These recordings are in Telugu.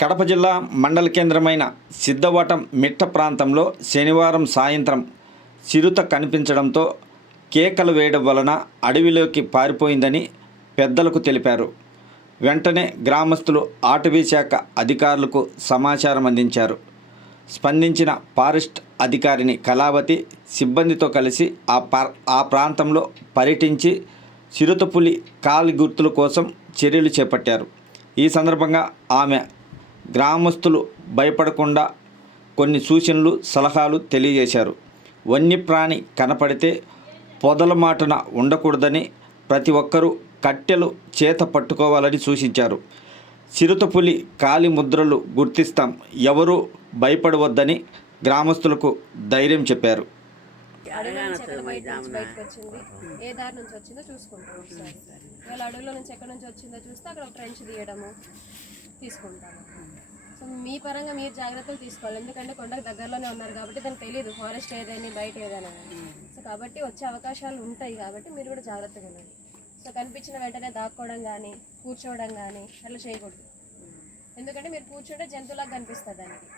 కడప జిల్లా మండల కేంద్రమైన సిద్ధవటం మిట్ట ప్రాంతంలో శనివారం సాయంత్రం చిరుత కనిపించడంతో కేకలు వేయడం వలన అడవిలోకి పారిపోయిందని పెద్దలకు తెలిపారు. వెంటనే గ్రామస్తులు అటవీ శాఖ అధికారులకు సమాచారం అందించారు. స్పందించిన ఫారెస్ట్ అధికారిని కళావతి సిబ్బందితో కలిసి ఆ ప్రాంతంలో పర్యటించి చిరుతపులి కాలి గుర్తుల కోసం చర్యలు చేపట్టారు. ఈ సందర్భంగా ఆమె గ్రామస్తులు భయపడకుండా కొన్ని సూచనలు, సలహాలు తెలియజేశారు. వన్యప్రాణి కనపడితే పొదల మాటన ఉండకూడదని, ప్రతి ఒక్కరూ కట్టెలు చేత పట్టుకోవాలని సూచించారు. చిరుతపులి కాలి ముద్రలు గుర్తిస్తాం, ఎవరూ భయపడవద్దని గ్రామస్తులకు ధైర్యం చెప్పారు. బయటకు వచ్చింది, ఏ దారి నుంచి వచ్చిందో చూసుకుంటాం. ఒకసారి ఇవాళ అడవిలో నుంచి ఎక్కడి నుంచి వచ్చిందో చూస్తే అక్కడ ట్రెంచ్ తీయడము తీసుకుంటాము. సో మీ పరంగా మీరు జాగ్రత్తలు తీసుకోవాలి, ఎందుకంటే కొండకు దగ్గరలోనే ఉన్నారు కాబట్టి దానికి తెలియదు ఫారెస్ట్ ఏదని బయట ఏదైనా. సో కాబట్టి వచ్చే అవకాశాలు ఉంటాయి కాబట్టి మీరు కూడా జాగ్రత్తగా ఉండండి. సో కనిపించిన వెంటనే దాక్కోవడం కానీ కూర్చోవడం కానీ అట్లా చేయకూడదు, ఎందుకంటే మీరు కూర్చుంటే జంతువులాగా కనిపిస్తుంది దానికి.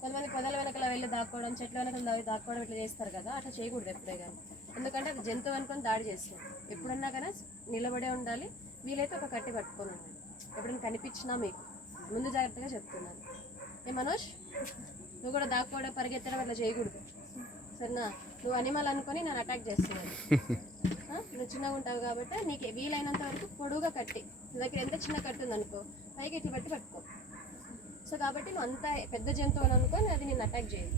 కొంతమంది పొదల వెనకల వెళ్ళి దాక్కోవడం, చెట్ల వెనకల దాక్కోవడం ఇట్లా చేస్తారు కదా, అట్లా చేయకూడదు ఎప్పుడే కానీ, ఎందుకంటే అది జంతువు అనుకొని దాడి చేస్తుంది. ఎప్పుడన్నా కానీ నిలబడే ఉండాలి, వీలైతే ఒక కట్టి పట్టుకొని ఉండాలి. ఎప్పుడైనా కనిపించినా మీకు ముందు జాగ్రత్తగా చెప్తున్నాను. ఏ మనోజ్, నువ్వు కూడా దాక్కోవడం పరిగెత్తడం అట్లా చేయకూడదు, సరేనా? నువ్వు అనిమల్ అనుకొని నేను అటాక్ చేస్తున్నాను. నువ్వు చిన్నగా ఉంటావు కాబట్టి నీకు వీలైనంత వరకు పొడువుగా కట్టి, నీ దగ్గర ఎంత చిన్న కట్టి ఉందనుకో పైకి ఇట్లా పట్టుకో. సో కాబట్టి నువ్వు అంత పెద్ద జంతువుని అనుకొని అది నేను అటాక్ చేయదు,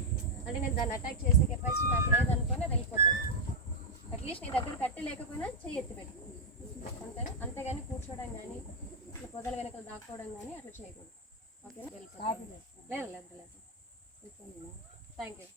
అంటే నేను దాన్ని అటాక్ చేసే కెపాసిటీ నాకు లేదనుకొని అది వెళ్ళిపోతుంది. అట్లీస్ట్ నీ దగ్గర కట్టి లేకపోయినా చెయ్యి ఎత్తి పెట్టుకో, అంతేనా? అంతేగాని కూర్చోవడం కానీ ఇట్లా పొదల వెనకలు దాక్కోవడం కానీ అట్లా చేయకూడదు. ఓకేనా? లేదు లేదు లేదు, థ్యాంక్ యూ.